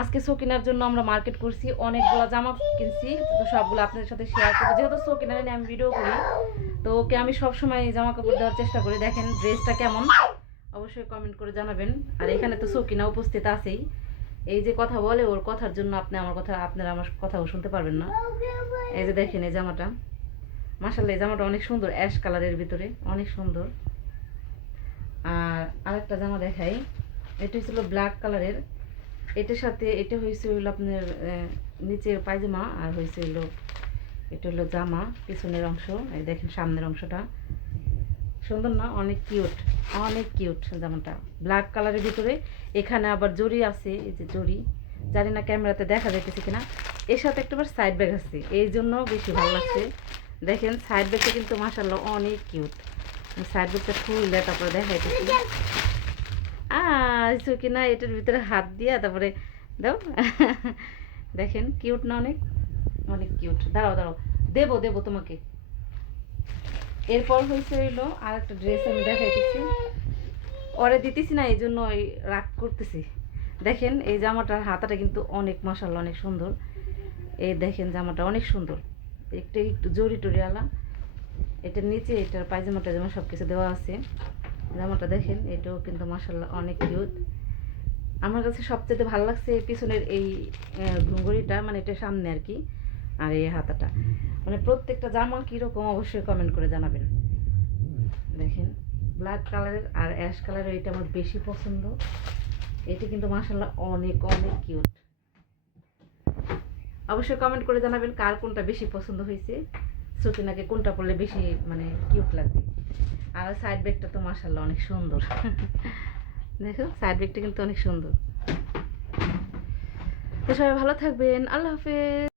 আজকে সকিনার জন্য আমরা মার্কেট করছি, অনেকগুলো জামা কিনছি, তো সবগুলো আপনাদের সাথে শেয়ার করবো। যেহেতু সকিনার নিয়ে আমি ভিডিও করি, তো ওকে আমি সবসময় জামা কাপড় দেওয়ার চেষ্টা করি। দেখেন ড্রেসটা কেমন, অবশ্যই কমেন্ট করে জানাবেন। আর এখানে তো সকিনা উপস্থিত আছেই, এই যে কথা বলে, ওর কথার জন্য আপনারা আমার কথাও শুনতে পারবেন না। এই যে দেখেন এই জামাটা, মাশাআল্লাহ এই জামাটা অনেক সুন্দর, অ্যাশ কালারের ভিতরে অনেক সুন্দর। আর আরেকটা জামা দেখাই, এটা হচ্ছিল ব্ল্যাক কালারের, এটার সাথে এটা হয়েছে হলো আপনার নিচের পায়জামা, আর হয়েছে হলো এটা হলো জামা পিছনের অংশ। এই দেখেন সামনের অংশটা সুন্দর না, অনেক কিউট, অনেক কিউট জামাটা ব্ল্যাক কালারের ভিতরে। এখানে আবার জরি আছে, এই যে জরি, জানি না ক্যামেরাতে দেখা যাইতেছে কিনা। এর সাথে একটা সাইড ব্যাগ আছে, এই জন্য বেশি ভালো লাগছে। দেখেন সাইড ব্যাগটা কিন্তু মাশাআল্লাহ অনেক কিউট। সাইড ব্যাগটা খুললে তারপরে দেখাইতেছি। কিনা এটার ভিতরে হাত দিয়া তারপরে দাও। দেখেন কিউট না, অনেক অনেক কিউট। দাঁড়াও দাঁড়াও, দেবো দেবো তোমাকে। এরপর হয়েছে হইলো আর একটা ড্রেস আমি দেখাইতেছি, ওরে দিতেছি না এই জন্য ওই রাগ করতেছি। দেখেন এই জামাটার হাতাটা কিন্তু অনেক মাশাআল্লাহ অনেক সুন্দর। এই দেখেন জামাটা অনেক সুন্দর, একটু একটু জরি টরিওয়ালা। এটার নিচে এটার পায়জামাটা যেমন সব কিছু দেওয়া আছে। জামাটা দেখেন এটাও কিন্তু মাশাআল্লাহ অনেক কিউট। আমার কাছে সবচেয়ে ভালো লাগছে পিছনের এই ঘুঙ্গুরিটা, মানে এটা সামনে আর কি, আর এই হাতাটা। মানে প্রত্যেকটা জামা কীরকম অবশ্যই কমেন্ট করে জানাবেন। দেখেন ব্ল্যাক কালারের আর অ্যাশ কালারের এটা আমার বেশি পছন্দ। এটা কিন্তু মাশাআল্লাহ অনেক অনেক কিউট। অবশ্যই কমেন্ট করে জানাবেন কার কোনটা বেশি পছন্দ হয়েছে, সকিনাকে কোনটা পরলে বেশি মানে কিউট লাগবে। আর সাইড ব্যাগটা তো মাশাআল্লাহ অনেক সুন্দর। দেখো সাইড ব্যাগটা কিন্তু অনেক সুন্দর। তো সবাই ভালো থাকবেন, আল্লাহ হাফেজ।